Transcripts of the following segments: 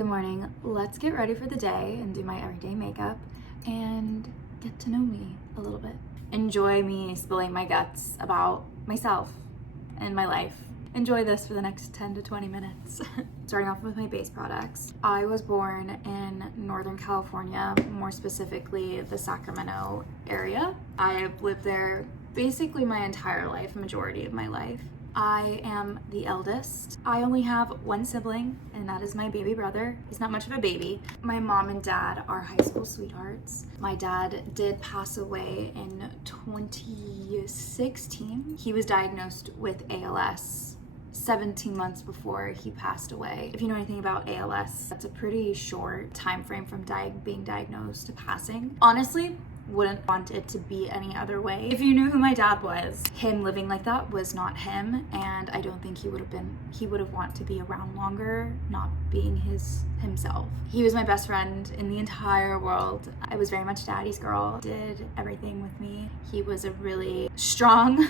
Good morning. Let's get ready for the day and do my everyday makeup and get to know me a little bit. Enjoy me spilling my guts about myself and my life. Enjoy this for the next 10 to 20 minutes. Starting off with my base products. I was born in Northern California, more specifically the Sacramento area. I've lived there basically my entire life, majority of my life. I am the eldest. I only have one sibling, and that is my baby brother. He's not much of a baby. My mom and dad are high school sweethearts. My dad did pass away in 2016. He was diagnosed with ALS 17 months before he passed away. If you know anything about ALS, that's a pretty short time frame from being diagnosed to passing. Honestly, wouldn't want it to be any other way. If you knew who my dad was, him living like that was not him, and I don't think he would have wanted to be around longer, not being himself. He was my best friend in the entire world. I was very much daddy's girl, did everything with me. He was a really strong,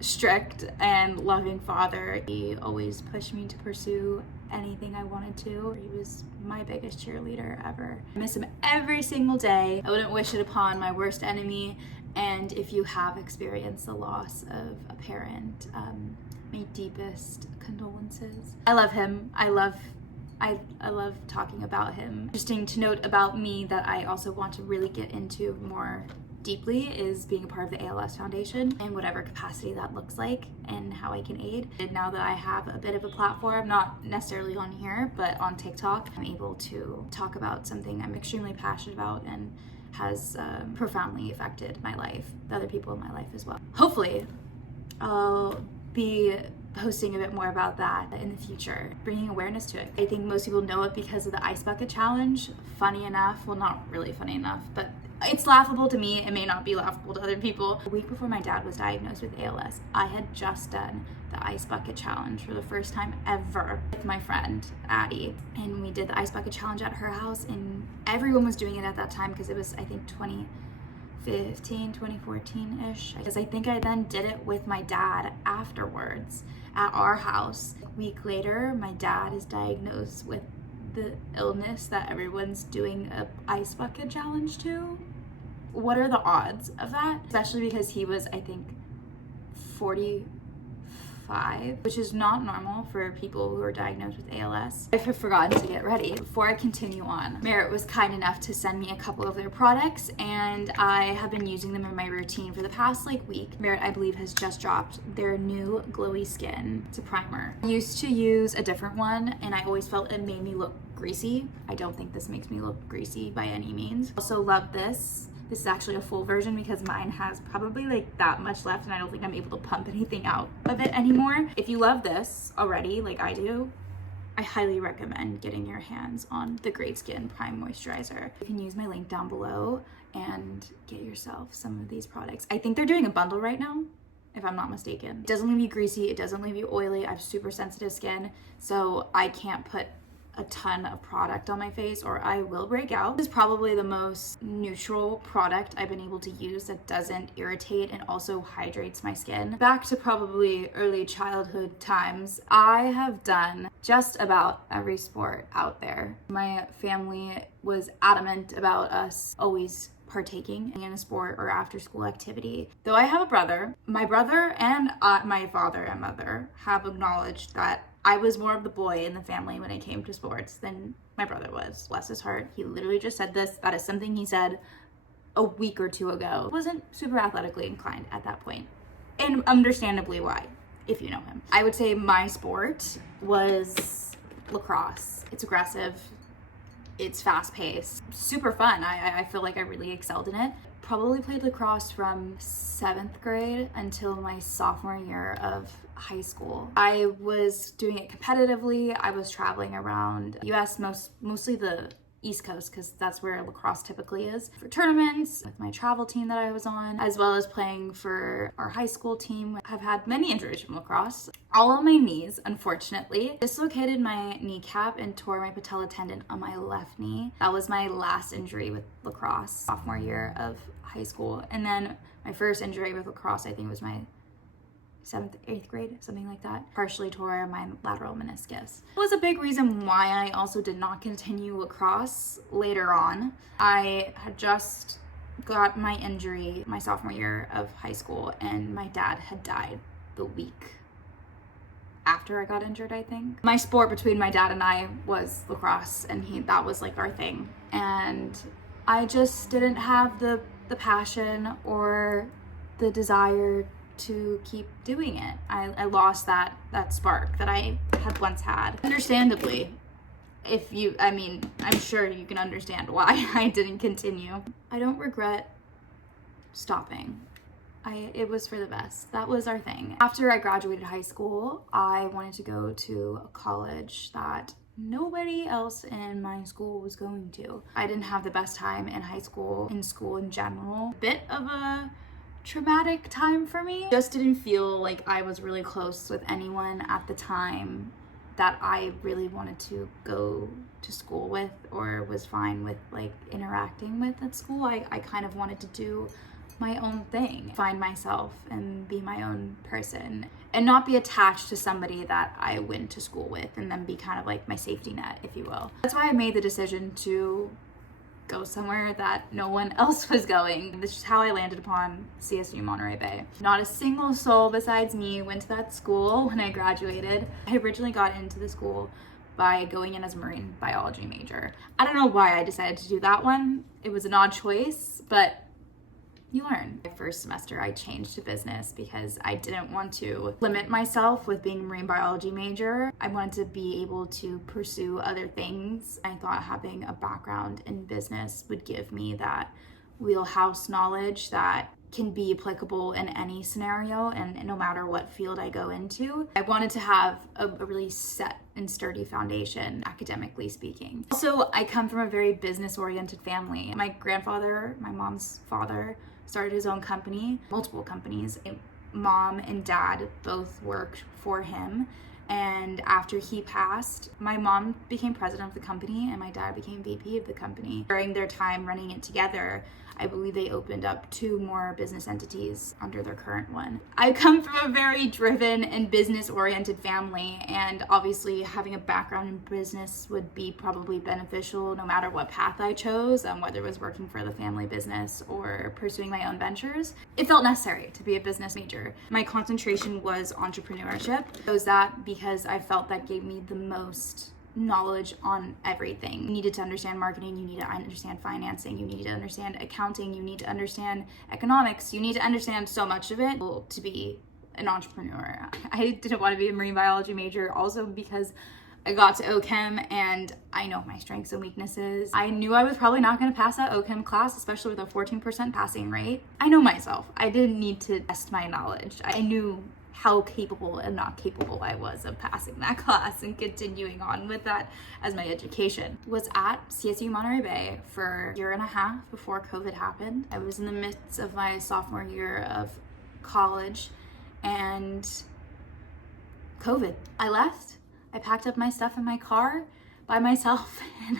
strict and loving father. He always pushed me to pursue anything I wanted to. He was my biggest cheerleader ever. I miss him every single day. I wouldn't wish it upon my worst enemy. And if you have experienced the loss of a parent, my deepest condolences. I love him. I love talking about him. Interesting to note about me that I also want to really get into more deeply is being a part of the ALS Foundation in whatever capacity that looks like and how I can aid. And now that I have a bit of a platform, not necessarily on here, but on TikTok, I'm able to talk about something I'm extremely passionate about and has profoundly affected my life, the other people in my life as well. Hopefully, I'll be posting a bit more about that in the future, bringing awareness to it. I think most people know it because of the Ice Bucket Challenge. Funny enough, well, not really funny enough, but it's laughable to me. It may not be laughable to other people. A week before my dad was diagnosed with ALS, I had just done the Ice Bucket Challenge for the first time ever with my friend, Addie. And we did the Ice Bucket Challenge at her house, and everyone was doing it at that time because it was, I think, 2014-ish. Because I think I then did it with my dad afterwards at our house. A week later, my dad is diagnosed with the illness that everyone's doing a Ice Bucket Challenge to. What are the odds of that? Especially because he was, I think, 45, which is not normal for people who are diagnosed with ALS. I have forgotten to get ready. Before I continue on, Merit was kind enough to send me a couple of their products, and I have been using them in my routine for the past week. Merit, I believe, has just dropped their new Glowy Skin. It's a primer. I used to use a different one, and I always felt it made me look greasy. I don't think this makes me look greasy by any means. Also love this. This is actually a full version because mine has probably that much left, and I don't think I'm able to pump anything out of it anymore. If you love this already, like I do, I highly recommend getting your hands on the Great Skin Prime Moisturizer. You can use my link down below and get yourself some of these products. I think they're doing a bundle right now, if I'm not mistaken. It doesn't leave you greasy, it doesn't leave you oily. I have super sensitive skin, so I can't put a ton of product on my face or I will break out. This is probably the most neutral product I've been able to use that doesn't irritate and also hydrates my skin. Back to probably early childhood times, I have done just about every sport out there. My family was adamant about us always partaking in a sport or after school activity. Though I have a brother, my brother and my father and mother have acknowledged that I was more of the boy in the family when it came to sports than my brother was. Bless his heart. He literally just said this. That is something he said a week or two ago. Wasn't super athletically inclined at that point. And understandably why, if you know him. I would say my sport was lacrosse. It's aggressive. It's fast paced, super fun. I feel like I really excelled in it. Probably played lacrosse from 7th grade until my sophomore year of high school. I was doing it competitively. I was traveling around the US, mostly the East Coast, because that's where lacrosse typically is, for tournaments with my travel team that I was on, as well as playing for our high school team. I've had many injuries from lacrosse, all on my knees, unfortunately. Dislocated my kneecap and tore my patella tendon on my left knee. That was my last injury with lacrosse, sophomore year of high school. And then my first injury with lacrosse, I think, was my 7th, 8th grade, something like that. Partially tore my lateral meniscus. It was a big reason why I also did not continue lacrosse later on. I had just got my injury my sophomore year of high school, and my dad had died the week after I got injured, I think. My sport between my dad and I was lacrosse, and that was like our thing. And I just didn't have the passion or the desire to keep doing it. I lost that spark that I had once had. Understandably, I'm sure you can understand why I didn't continue. I don't regret stopping. It was for the best. That was our thing. After I graduated high school, I wanted to go to a college that nobody else in my school was going to. I didn't have the best time in high school, in school in general. Bit of a traumatic time for me. Just didn't feel like I was really close with anyone at the time that I really wanted to go to school with or was fine with like interacting with at school. I kind of wanted to do my own thing, find myself and be my own person and not be attached to somebody that I went to school with and then be kind of like my safety net, if you will. That's why I made the decision to go somewhere that no one else was going. This is how I landed upon CSU Monterey Bay. Not a single soul besides me went to that school when I graduated. I originally got into the school by going in as a marine biology major. I don't know why I decided to do that one. It was an odd choice, but you learn. My first semester I changed to business because I didn't want to limit myself with being a marine biology major. I wanted to be able to pursue other things. I thought having a background in business would give me that wheelhouse knowledge that can be applicable in any scenario and no matter what field I go into. I wanted to have a really set and sturdy foundation, academically speaking. Also, I come from a very business-oriented family. My grandfather, my mom's father, started his own company, multiple companies. Mom and dad both worked for him. And after he passed, my mom became president of the company and my dad became VP of the company. During their time running it together, I believe they opened up 2 more business entities under their current one. I come from a very driven and business-oriented family, and obviously having a background in business would be probably beneficial no matter what path I chose, whether it was working for the family business or pursuing my own ventures. It felt necessary to be a business major. My concentration was entrepreneurship. I chose that because I felt that gave me the most knowledge on everything. You needed to understand marketing, you need to understand financing, you need to understand accounting, you need to understand economics, you need to understand so much of it to be an entrepreneur. I didn't want to be a marine biology major also because I got to OChem and I know my strengths and weaknesses. I knew I was probably not going to pass that OChem class, especially with a 14% passing rate. I know myself. I didn't need to test my knowledge. I knew how capable and not capable I was of passing that class and continuing on with that as my education. Was at CSU Monterey Bay for a year and a half before COVID happened. I was in the midst of my sophomore year of college and COVID. I left, I packed up my stuff in my car by myself and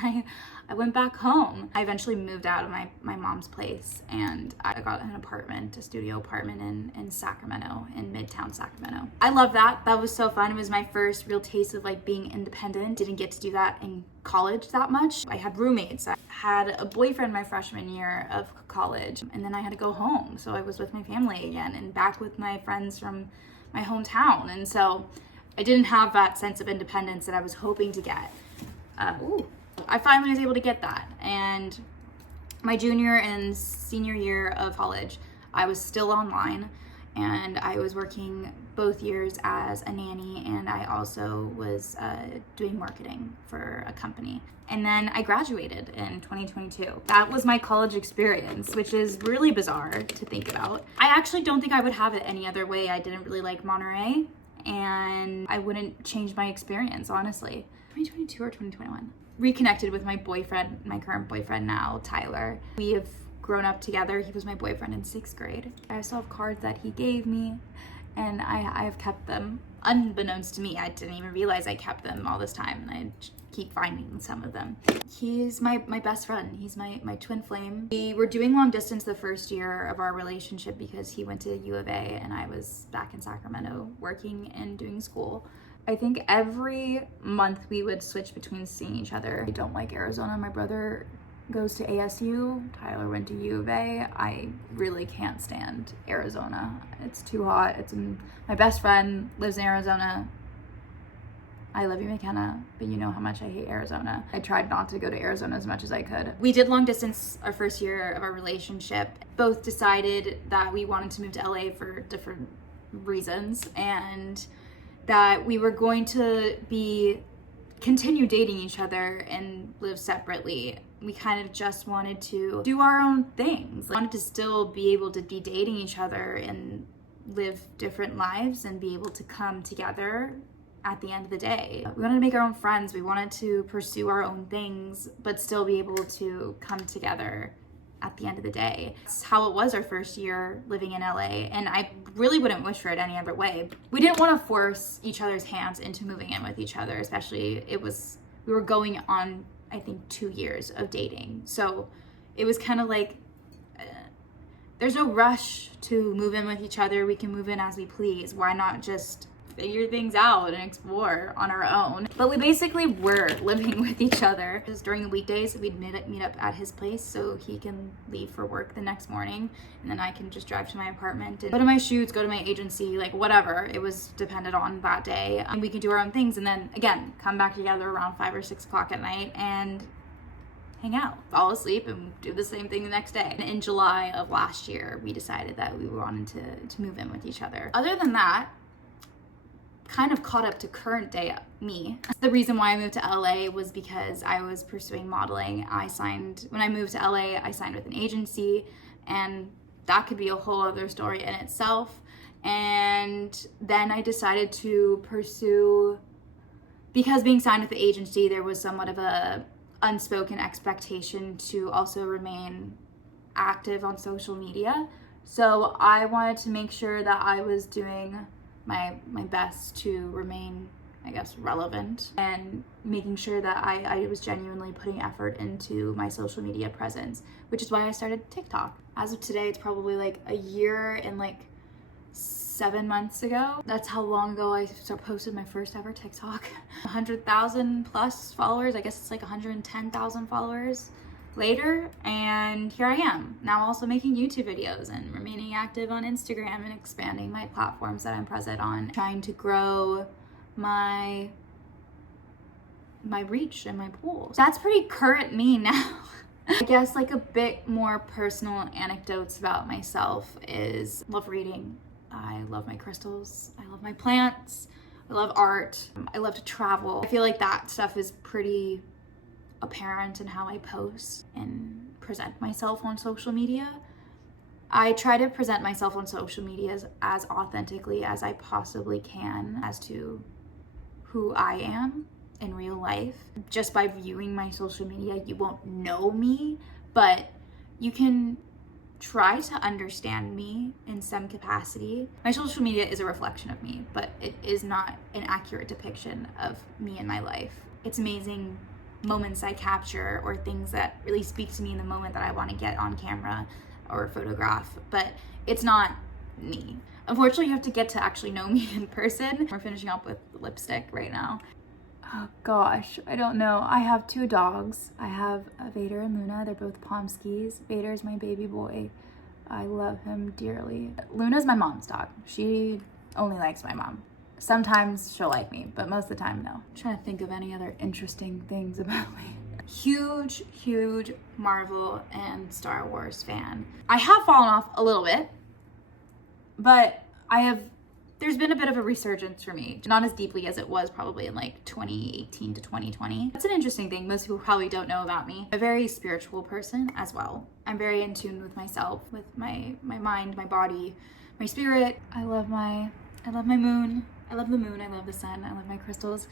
I went back home. I eventually moved out of my mom's place and I got an apartment, a studio apartment in Sacramento, in Midtown Sacramento. I love that. That was so fun. It was my first real taste of like being independent. Didn't get to do that in college that much. I had roommates. I had a boyfriend my freshman year of college and then I had to go home. So I was with my family again and back with my friends from my hometown. And so I didn't have that sense of independence that I was hoping to get. I finally was able to get that, and my junior and senior year of college, I was still online, and I was working both years as a nanny, and I also was doing marketing for a company. And then I graduated in 2022. That was my college experience, which is really bizarre to think about. I actually don't think I would have it any other way. I didn't really like Monterey, and I wouldn't change my experience, honestly. 2022 or 2021. Reconnected with my boyfriend, my current boyfriend now, Tyler. We have grown up together. He was my boyfriend in 6th grade. I still have cards that he gave me and I have kept them unbeknownst to me, I didn't even realize I kept them all this time, and I keep finding some of them. He's my best friend. He's my twin flame. We were doing long distance the first year of our relationship because he went to U of A and I was back in Sacramento working and doing school. I think every month we would switch between seeing each other. I don't like Arizona. My brother goes to ASU. Tyler went to U of A. I really can't stand Arizona. It's too hot. My best friend lives in Arizona. I live in McKenna, but you know how much I hate Arizona. I tried not to go to Arizona as much as I could. We did long distance our first year of our relationship. Both decided that we wanted to move to LA for different reasons, and that we were going to continue dating each other and live separately. We kind of just wanted to do our own things. Wanted to still be able to be dating each other and live different lives and be able to come together at the end of the day. We wanted to make our own friends. We wanted to pursue our own things, but still be able to come together at the end of the day. That's how it was our first year living in LA, and I really wouldn't wish for it any other way. We didn't want to force each other's hands into moving in with each other, especially we were going on, I think, 2 years of dating. So it was kind of like, there's no rush to move in with each other. We can move in as we please. Why not just figure things out and explore on our own? But we basically were living with each other. Just during the weekdays, we'd meet up at his place so he can leave for work the next morning, and then I can just drive to my apartment and go to my shoots, go to my agency, like whatever. It was dependent on that day. And we could do our own things, and then again, come back together around 5 or 6 o'clock at night and hang out, fall asleep, and do the same thing the next day. In July of last year, we decided that we wanted to move in with each other. Other than that, kind of caught up to current day me. The reason why I moved to LA was because I was pursuing modeling. When I moved to LA, I signed with an agency, and that could be a whole other story in itself. And then I decided to pursue, because being signed with the agency, there was somewhat of a unspoken expectation to also remain active on social media. So I wanted to make sure that I was doing my best to remain, I guess, relevant, and making sure that I was genuinely putting effort into my social media presence, which is why I started TikTok. As of today, it's probably like a year and like 7 months ago. That's how long ago I posted my first ever TikTok. 100,000 plus followers. I guess it's like 110,000 followers later, and here I am now, also making YouTube videos and remaining active on Instagram and expanding my platforms that I'm present on, trying to grow my reach and my pools. That's pretty current me now. I guess like a bit more personal anecdotes about myself is love reading. I love my crystals. I love my plants. I love art. I love to travel. I feel like that stuff is pretty apparent in how I post and present myself on social media. I try to present myself on social media as authentically as I possibly can as to who I am in real life. Just by viewing my social media, you won't know me, but you can try to understand me in some capacity. My social media is a reflection of me, but it is not an accurate depiction of me and my life. It's amazing moments I capture or things that really speak to me in the moment that I want to get on camera or photograph, but it's not me. Unfortunately, you have to get to actually know me in person. We're finishing up with lipstick right now. Oh gosh, I don't know. I have 2 dogs. I have Vader and Luna. They're both Pomskis. Vader's my baby boy. I love him dearly. Luna's my mom's dog. She only likes my mom. Sometimes she'll like me, but most of the time, no. I'm trying to think of any other interesting things about me. Huge Marvel and Star Wars fan. I have fallen off a little bit, but there's been a bit of a resurgence for me. Not as deeply as it was probably in like 2018 to 2020. That's an interesting thing most people probably don't know about me. I'm a very spiritual person as well. I'm very in tune with myself, with my mind, my body, my spirit. I love my moon. I love the moon, I love the sun, I love my crystals.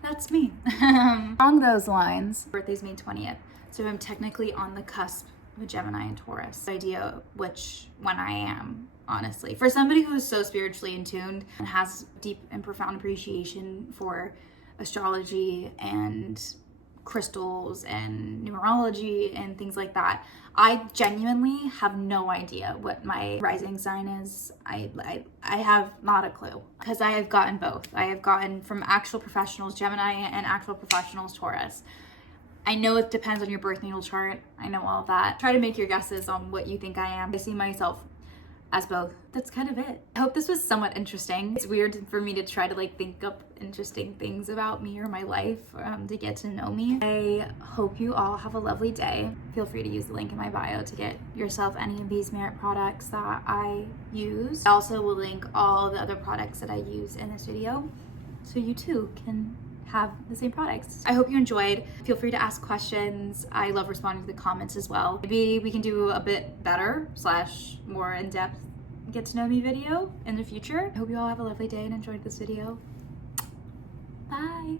That's me. Along those lines, birthday's May 20th, so I'm technically on the cusp of a Gemini and Taurus. The idea which one I am honestly. For somebody who is so spiritually in tuned and has deep and profound appreciation for astrology and crystals and numerology and things like that, I genuinely have no idea what my rising sign is. I have not a clue, because I have gotten both. I have gotten from actual professionals Gemini and actual professionals Taurus. I know it depends on your birth natal chart. I know all of that. Try to make your guesses on what you think I am. I see myself as both. That's kind of it. I hope this was somewhat interesting. It's weird for me to try to like think up interesting things about me or my life to get to know me. I hope you all have a lovely day. Feel free to use the link in my bio to get yourself any of these Merit products that I use. I also will link all the other products that I use in this video, so you too can have the same products. I hope you enjoyed. Feel free to ask questions. I love responding to the comments as well. Maybe we can do a bit better / more in-depth get to know me video in the future. I hope you all have a lovely day and enjoyed this video. Bye.